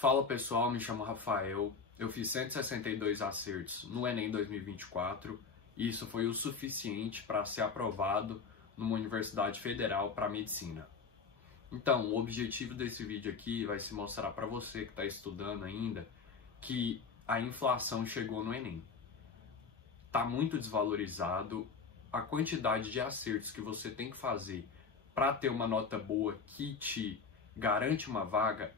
Fala pessoal, me chamo Rafael, eu fiz 162 acertos no Enem 2024 e isso foi o suficiente para ser aprovado numa universidade federal para medicina. Então, o objetivo desse vídeo aqui vai se mostrar para você que está estudando ainda que a inflação chegou no Enem. Está muito desvalorizado, a quantidade de acertos que você tem que fazer para ter uma nota boa que te garante uma vaga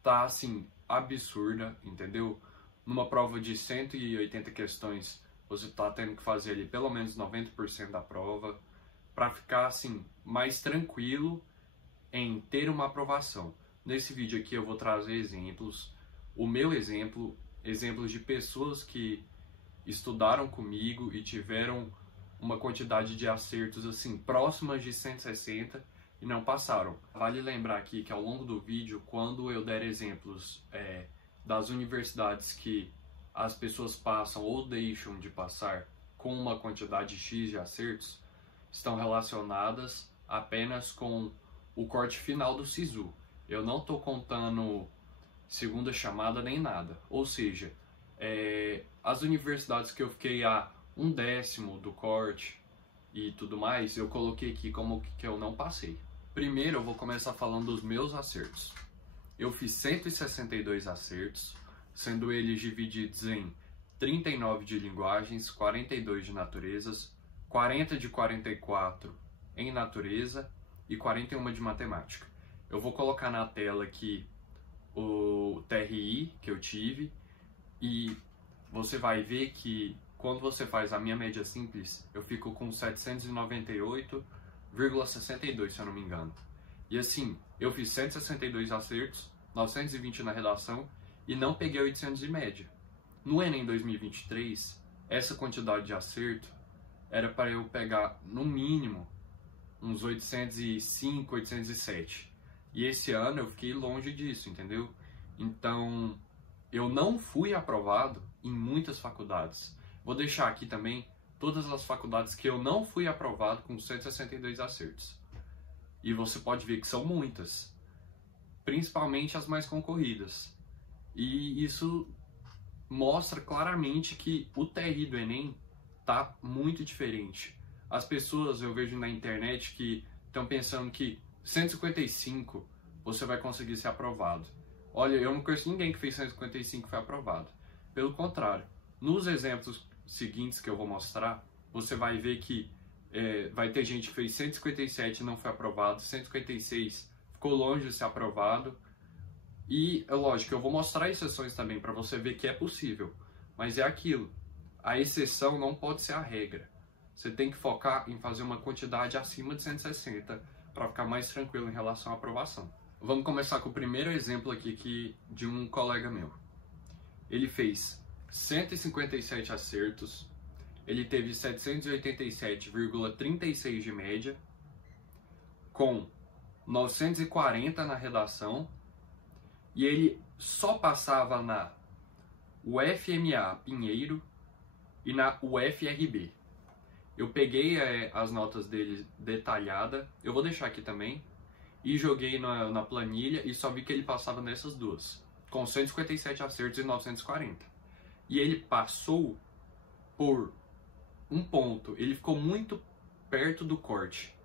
tá assim absurda, entendeu? Numa prova de 180 questões, você tá tendo que fazer ali pelo menos 90% da prova para ficar assim mais tranquilo em ter uma aprovação. Nesse vídeo aqui eu vou trazer exemplos, o meu exemplo, exemplos de pessoas que estudaram comigo e tiveram uma quantidade de acertos assim próximas de 160 e não passaram. Vale lembrar aqui que ao longo do vídeo, quando eu der exemplos das universidades que as pessoas passam ou deixam de passar com uma quantidade X de acertos, estão relacionadas apenas com o corte final do SISU. Eu não estou contando segunda chamada nem nada. Ou seja, as universidades que eu fiquei a 1/10 do corte e tudo mais, eu coloquei aqui como que eu não passei. Primeiro eu vou começar falando dos meus acertos. Eu fiz 162 acertos, sendo eles divididos em 39 de linguagens, 42 de naturezas, 40 de 44 em natureza e 41 de matemática. Eu vou colocar na tela aqui o TRI que eu tive e você vai ver que quando você faz a minha média simples, eu fico com 798,62, se eu não me engano. E assim, eu fiz 162 acertos, 920 na redação e não peguei 800 de média. No Enem 2023, essa quantidade de acerto era para eu pegar, no mínimo, uns 805, 807. E esse ano eu fiquei longe disso, entendeu? Então, eu não fui aprovado em muitas faculdades. Vou deixar aqui também todas as faculdades que eu não fui aprovado com 162 acertos. E você pode ver que são muitas, principalmente as mais concorridas. E isso mostra claramente que o TRI do Enem tá muito diferente. As pessoas, eu vejo na internet, que estão pensando que 155 você vai conseguir ser aprovado. Olha, eu não conheço ninguém que fez 155 e foi aprovado. Pelo contrário, nos exemplos seguintes que eu vou mostrar, você vai ver que vai ter gente que fez 157 e não foi aprovado, 156 ficou longe de ser aprovado. E é lógico, eu vou mostrar exceções também para você ver que é possível. Mas é aquilo, a exceção não pode ser a regra. Você tem que focar em fazer uma quantidade acima de 160 para ficar mais tranquilo em relação à aprovação. Vamos começar com o primeiro exemplo aqui de um colega meu. Ele fez 157 acertos, ele teve 787,36 de média, com 940 na redação, e ele só passava na UFMA Pinheiro e na UFRB. Eu peguei as notas dele detalhada, eu vou deixar aqui também, e joguei na planilha e só vi que ele passava nessas duas, com 157 acertos e 940. E ele passou por um ponto, ele ficou muito perto do corte.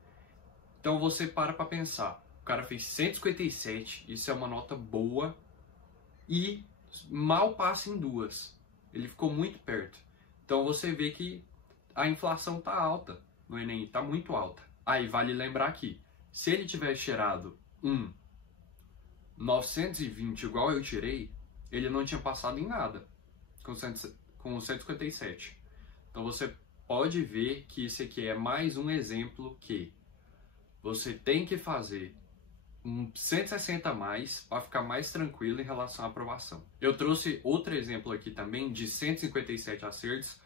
Então você para pensar, o cara fez 157, isso é uma nota boa, e mal passa em duas. Ele ficou muito perto. Então você vê que a inflação tá alta no Enem, tá muito alta. Aí vale lembrar aqui, se ele tivesse tirado 920 igual eu tirei, ele não tinha passado em nada com 157. Então você pode ver que isso aqui é mais um exemplo que você tem que fazer 160 a mais para ficar mais tranquilo em relação à aprovação. Eu trouxe outro exemplo aqui também de 157 acertos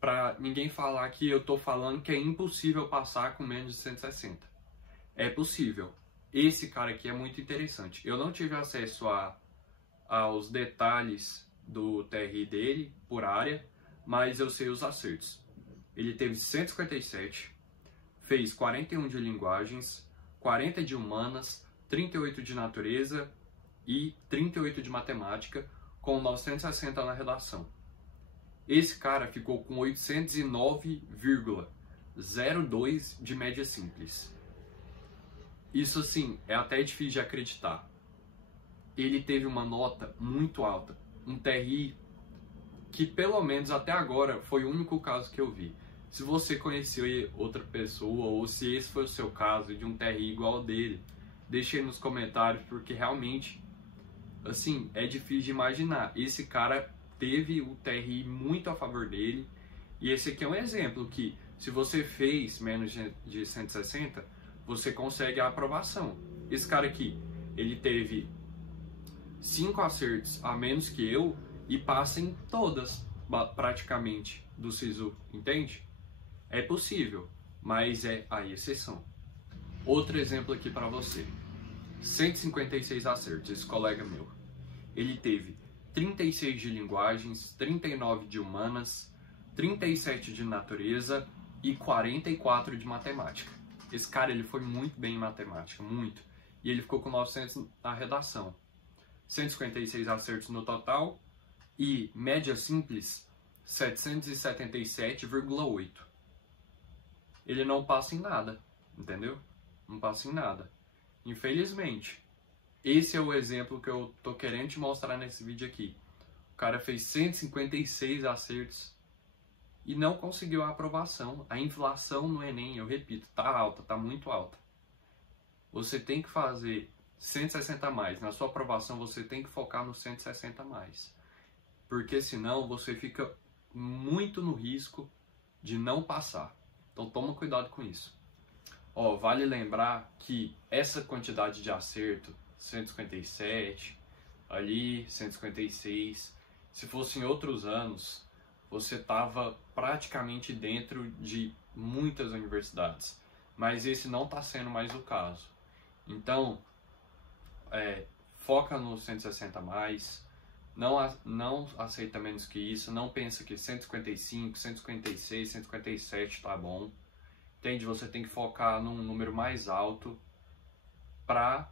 para ninguém falar que eu estou falando que é impossível passar com menos de 160. É possível. Esse cara aqui é muito interessante. Eu não tive acesso aos detalhes do TRI dele por área, mas eu sei os acertos. Ele teve 157, fez 41 de linguagens, 40 de humanas, 38 de natureza e 38 de matemática, com 960 na redação. Esse cara ficou com 809,02 de média simples. Isso, assim, é até difícil de acreditar. Ele teve uma nota muito alta, um TRI que, pelo menos até agora, foi o único caso que eu vi. Se você conheceu outra pessoa, ou se esse foi o seu caso, de um TRI igual ao dele, deixe aí nos comentários, porque realmente, assim, é difícil de imaginar. Esse cara teve o TRI muito a favor dele, e esse aqui é um exemplo que, se você fez menos de 160, você consegue a aprovação. Esse cara aqui, ele teve 5 acertos a menos que eu, e passa em todas, praticamente, do SISU, entende? É possível, mas é a exceção. Outro exemplo aqui para você. 156 acertos, esse colega meu. Ele teve 36 de linguagens, 39 de humanas, 37 de natureza e 44 de matemática. Esse cara, ele foi muito bem em matemática, muito. E ele ficou com 900 na redação. 156 acertos no total e média simples 777,8. Ele não passa em nada, entendeu? Não passa em nada. Infelizmente, esse é o exemplo que eu tô querendo te mostrar nesse vídeo aqui. O cara fez 156 acertos e não conseguiu a aprovação. A inflação no Enem, eu repito, tá alta, tá muito alta. Você tem que fazer 160 a mais. Na sua aprovação, você tem que focar no 160 a mais. Porque senão você fica muito no risco de não passar. Então toma cuidado com isso. Ó, vale lembrar que essa quantidade de acerto, 157, ali 156, se fosse em outros anos, você estava praticamente dentro de muitas universidades. Mas esse não está sendo mais o caso. Então, foca no 160 a mais. Não aceita menos que isso, não pensa que 155, 156, 157 tá bom. Entende? Você tem que focar num número mais alto para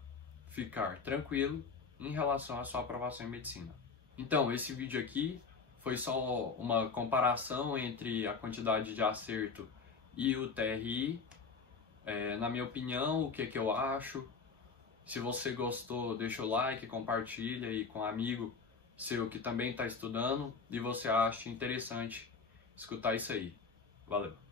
ficar tranquilo em relação à sua aprovação em medicina. Então, esse vídeo aqui foi só uma comparação entre a quantidade de acerto e o TRI. Na minha opinião, o que eu acho. Se você gostou, deixa o like, compartilha aí com um amigo seu que também está estudando e você acha interessante escutar isso aí. Valeu!